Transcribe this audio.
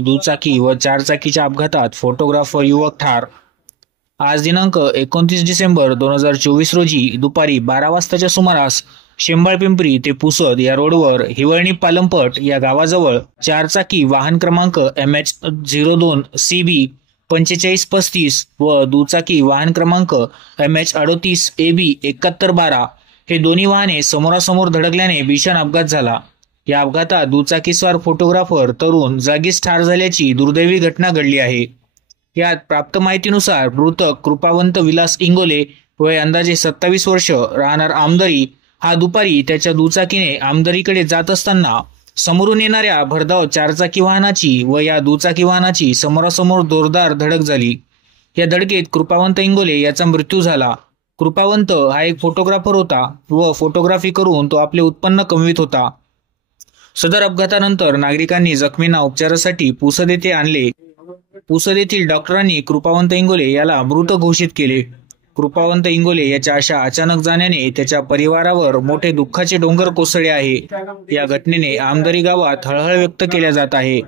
दुचाकी व चारचाकीच्या अपघातात फोटोग्राफर युवक ठार। आज दिनांक 29 डिसेंबर 2024 रोजी दुपारी 12 वाजताच्या सुमारास शेंबाळपिंपरी ते पुसद या रोडवर हिवळणी पालमपट या गावाजवळ चारचाकी वाहन क्रमांक MH02 CB 4535 व दुचाकी वाहन क्रमांक MH38 AB 7112 हे दोन्ही वाहने समोरासमोर धडकल्याने भीषण अपघात झाला। या अपघातात दुचाकीस्वार फोटोग्राफर तरुण जागीच ठार झाल्याची दुर्दैवी घटना घडली आहे। यात प्राप्त माहितीनुसार मृतक कृपावंत विलास इंगोले वय अंदाजे 27 वर्ष राहणार आमदरी हा दुपारी त्याच्या दुचाकीने आमदरीकडे जात असताना समोरून येणाऱ्या भरधाव चारचाकी वाहनाची व या दुचाकी वाहनाची समोरासमोर जोरदार धडक झाली। या धडकेत कृपावंत इंगोले याचा मृत्यू झाला। कृपावंत हा एक फोटोग्राफर होता व फोटोग्राफी करून तो आपले उत्पन्न कमवित होता। सदर अपघातानंतर नागरिकांनी जखमींना उपचारासाठी पुसद येथे आणले। पुसद येथील डॉक्टरांनी कृपावंत इंगोले याला मृत घोषित केले। कृपावंत इंगोले याच्या अशा अचानक जाण्याने त्याच्या परिवारावर मोठे दुःखाचे डोंगर कोसळले आहे। या घटनेने आमदरी गावात हळहळ व्यक्त केल्या जात आहे।